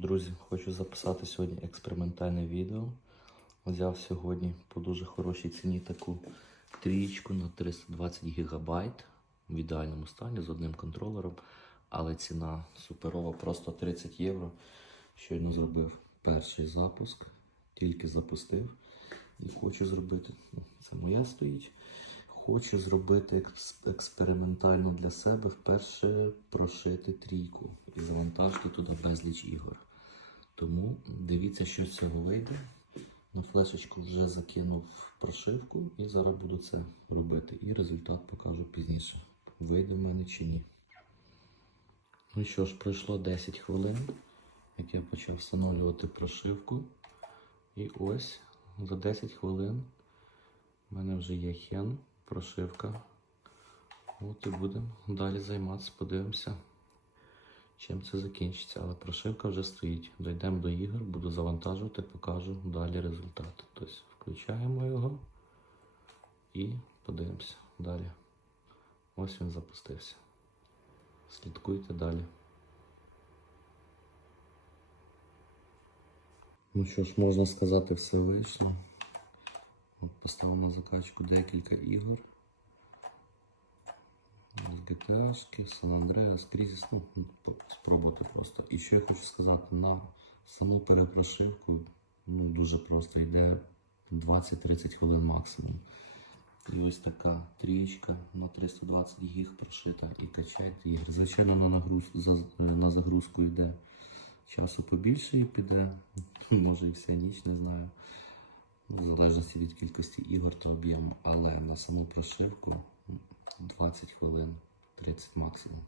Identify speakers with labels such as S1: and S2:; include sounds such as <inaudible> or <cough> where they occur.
S1: Друзі, хочу записати сьогодні експериментальне відео. Взяв сьогодні по дуже хорошій ціні таку трієчку на 320 гігабайт в ідеальному стані з одним контролером, але ціна суперова, просто 30 євро. Щойно зробив перший запуск, тільки запустив і хочу зробити. Це моя стоїть. Хочу зробити екс- експериментально для себе вперше прошити трійку і завантажити туди безліч ігор. Тому дивіться, що з цього вийде. На флешечку вже закинув прошивку і зараз буду це робити. І результат покажу пізніше. Вийде в мене чи ні. Ну що ж, пройшло 10 хвилин, як я почав встановлювати прошивку. І ось за 10 хвилин у мене вже є хен, прошивка. От і будемо далі займатися, подивимося, чим це закінчиться. Але прошивка вже стоїть. Дійдемо до ігор, буду завантажувати, покажу далі результат. Тобто включаємо його і подивимося далі. Ось він запустився. Слідкуйте далі. Ну що ж, можна сказати, все вийшло. От поставив на закачку декілька ігор. GTA, San Andreas, Crisis, ну, ну, спробувати просто. І що я хочу сказати, на саму перепрошивку ну, дуже просто йде 20-30 хвилин максимум. І ось така трієчка на 320 гіг прошита і качайте ігри. Звичайно, на, нагруз, за- на загрузку йде часу побільше і піде, <laughs> може і вся ніч, не знаю. Ну, В залежності від кількості ігор та об'єму, але на саму прошивку 20 хвилин, 30 максимум.